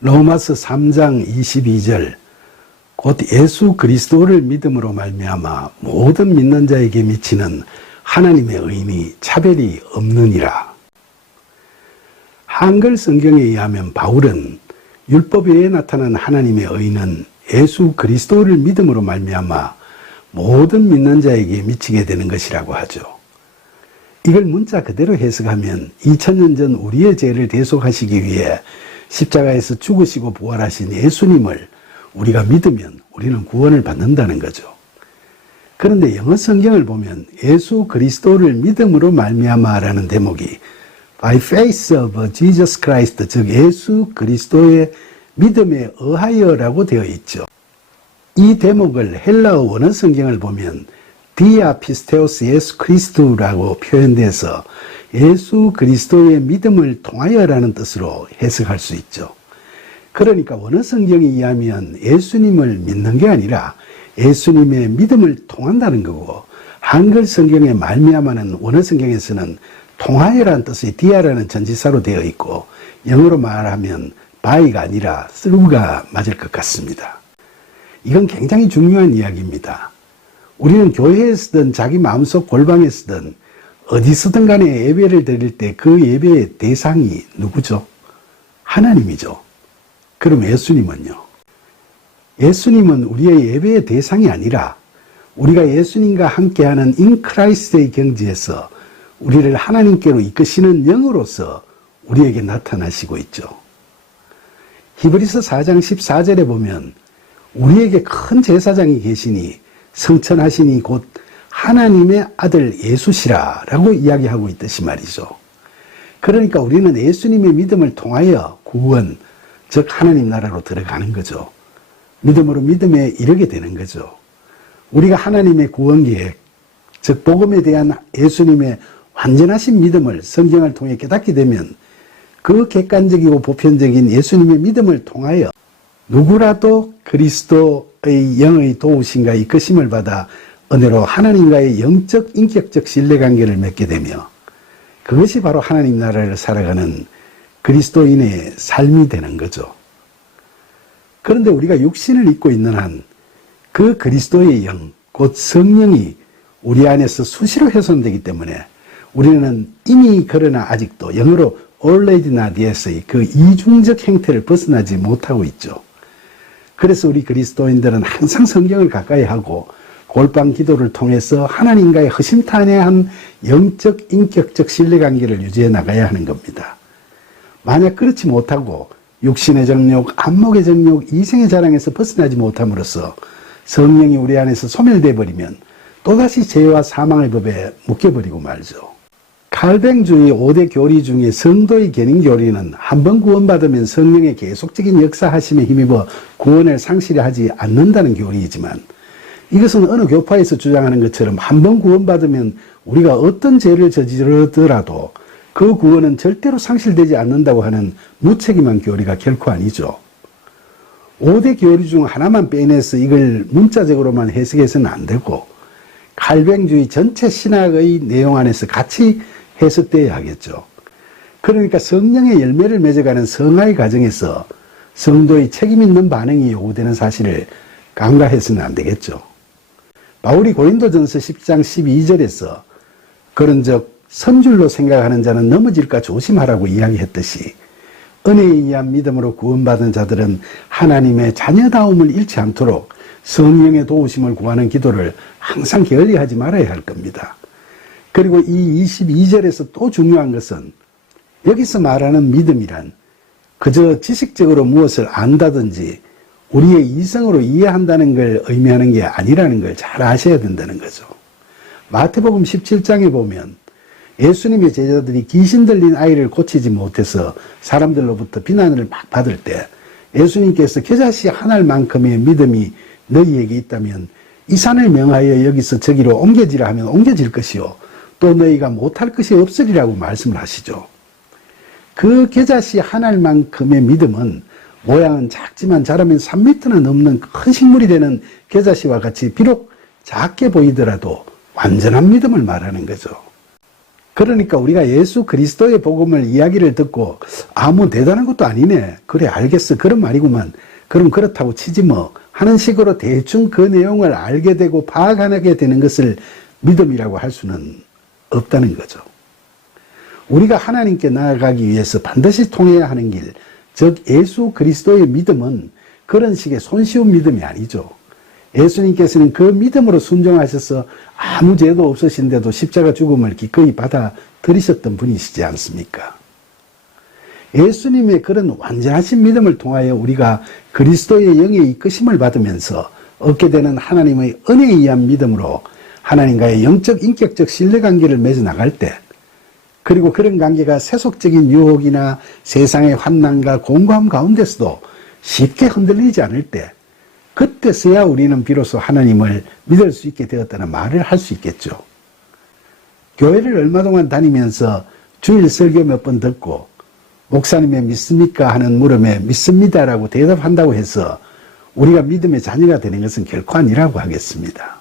로마서 3장 22절 곧 예수 그리스도를 믿음으로 말미암아 모든 믿는 자에게 미치는 하나님의 의인이 차별이 없느니라. 한글 성경에 의하면 바울은 율법 외에 나타난 하나님의 의인은 예수 그리스도를 믿음으로 말미암아 모든 믿는 자에게 미치게 되는 것이라고 하죠. 이걸 문자 그대로 해석하면 2000년 전 우리의 죄를 대속하시기 위해 십자가에서 죽으시고 부활하신 예수님을 우리가 믿으면 우리는 구원을 받는다는 거죠. 그런데 영어 성경을 보면 예수 그리스도를 믿음으로 말미암아라는 대목이 By faith of Jesus Christ, 즉 예수 그리스도의 믿음에 의하여라고 되어 있죠. 이 대목을 헬라어 원어 성경을 보면 Dia Pisteos 예수 그리스도라고 표현돼서 예수 그리스도의 믿음을 통하여라는 뜻으로 해석할 수 있죠. 그러니까 원어 성경에 의하면 예수님을 믿는 게 아니라 예수님의 믿음을 통한다는 거고, 한글 성경의 말미암아는 원어 성경에서는 통하여라는 뜻의 디아라는 전치사로 되어 있고, 영어로 말하면 by가 아니라 through가 맞을 것 같습니다. 이건 굉장히 중요한 이야기입니다. 우리는 교회에서든 자기 마음속 골방에서든 어디서든 간에 예배를 드릴 때 그 예배의 대상이 누구죠? 하나님이죠. 그럼 예수님은요? 예수님은 우리의 예배의 대상이 아니라 우리가 예수님과 함께하는 인 크라이스트의 경지에서 우리를 하나님께로 이끄시는 영으로서 우리에게 나타나시고 있죠. 히브리서 4장 14절에 보면 우리에게 큰 제사장이 계시니 성천하시니 곧 하나님의 아들 예수시라 라고 이야기하고 있듯이 말이죠. 그러니까 우리는 예수님의 믿음을 통하여 구원, 즉 하나님 나라로 들어가는 거죠. 믿음으로 믿음에 이르게 되는 거죠. 우리가 하나님의 구원 계획, 즉 복음에 대한 예수님의 완전하신 믿음을 성경을 통해 깨닫게 되면 그 객관적이고 보편적인 예수님의 믿음을 통하여 누구라도 그리스도의 영의 도우심과 이끄심을 받아 은혜로 하나님과의 영적 인격적 신뢰관계를 맺게 되며 그것이 바로 하나님 나라를 살아가는 그리스도인의 삶이 되는 거죠. 그런데 우리가 육신을 입고 있는 한 그 그리스도의 영, 곧 성령이 우리 안에서 수시로 훼손되기 때문에 우리는 이미 그러나 아직도 영어로 already not yet의 그 이중적 형태를 벗어나지 못하고 있죠. 그래서 우리 그리스도인들은 항상 성경을 가까이 하고 골방 기도를 통해서 하나님과의 허심탄회한 영적 인격적 신뢰관계를 유지해 나가야 하는 겁니다. 만약 그렇지 못하고 육신의 정욕, 안목의 정욕, 이생의 자랑에서 벗어나지 못함으로써 성령이 우리 안에서 소멸되어 버리면 또다시 죄와 사망의 법에 묶여버리고 말죠. 칼뱅주의 5대 교리 중에 성도의 견인 교리는 한번 구원받으면 성령의 계속적인 역사하심에 힘입어 구원을 상실히 하지 않는다는 교리이지만, 이것은 어느 교파에서 주장하는 것처럼 한번 구원받으면 우리가 어떤 죄를 저지르더라도 그 구원은 절대로 상실되지 않는다고 하는 무책임한 교리가 결코 아니죠. 5대 교리 중 하나만 빼내서 이걸 문자적으로만 해석해서는 안 되고 칼뱅주의 전체 신학의 내용 안에서 같이 해석되어야 하겠죠. 그러니까 성령의 열매를 맺어가는 성화의 과정에서 성도의 책임 있는 반응이 요구되는 사실을 간과해서는 안 되겠죠. 바울이 고린도전서 10장 12절에서 그런즉 선줄로 생각하는 자는 넘어질까 조심하라고 이야기했듯이 은혜에 의한 믿음으로 구원받은 자들은 하나님의 자녀다움을 잃지 않도록 성령의 도우심을 구하는 기도를 항상 게을리하지 말아야 할 겁니다. 그리고 이 22절에서 또 중요한 것은 여기서 말하는 믿음이란 그저 지식적으로 무엇을 안다든지 우리의 이성으로 이해한다는 걸 의미하는 게 아니라는 걸 잘 아셔야 된다는 거죠. 마태복음 17장에 보면 예수님의 제자들이 귀신 들린 아이를 고치지 못해서 사람들로부터 비난을 막 받을 때 예수님께서 겨자씨 한 알만큼의 믿음이 너희에게 있다면 이 산을 명하여 여기서 저기로 옮겨지라 하면 옮겨질 것이요 또 너희가 못할 것이 없으리라고 말씀을 하시죠. 그 겨자씨 한 알만큼의 믿음은 모양은 작지만 자라면 3m나 넘는 큰 식물이 되는 겨자씨와 같이 비록 작게 보이더라도 완전한 믿음을 말하는 거죠. 그러니까 우리가 예수 그리스도의 복음을 이야기를 듣고 뭐 대단한 것도 아니네. 그래 알겠어. 그런 말이구만. 그럼 그렇다고 치지 뭐 하는 식으로 대충 그 내용을 알게 되고 파악하게 되는 것을 믿음이라고 할 수는 없다는 거죠. 우리가 하나님께 나아가기 위해서 반드시 통해야 하는 길, 즉 예수 그리스도의 믿음은 그런 식의 손쉬운 믿음이 아니죠. 예수님께서는 그 믿음으로 순종하셔서 아무 죄도 없으신데도 십자가 죽음을 기꺼이 받아들이셨던 분이시지 않습니까? 예수님의 그런 완전하신 믿음을 통하여 우리가 그리스도의 영의 이끄심을 받으면서 얻게 되는 하나님의 은혜에 의한 믿음으로 하나님과의 영적 인격적 신뢰관계를 맺어 나갈 때, 그리고 그런 관계가 세속적인 유혹이나 세상의 환난과 공고함 가운데서도 쉽게 흔들리지 않을 때, 그때서야 우리는 비로소 하나님을 믿을 수 있게 되었다는 말을 할 수 있겠죠. 교회를 얼마 동안 다니면서 주일 설교 몇 번 듣고 목사님의 믿습니까? 하는 물음에 믿습니다라고 대답한다고 해서 우리가 믿음의 자녀가 되는 것은 결코 아니라고 하겠습니다.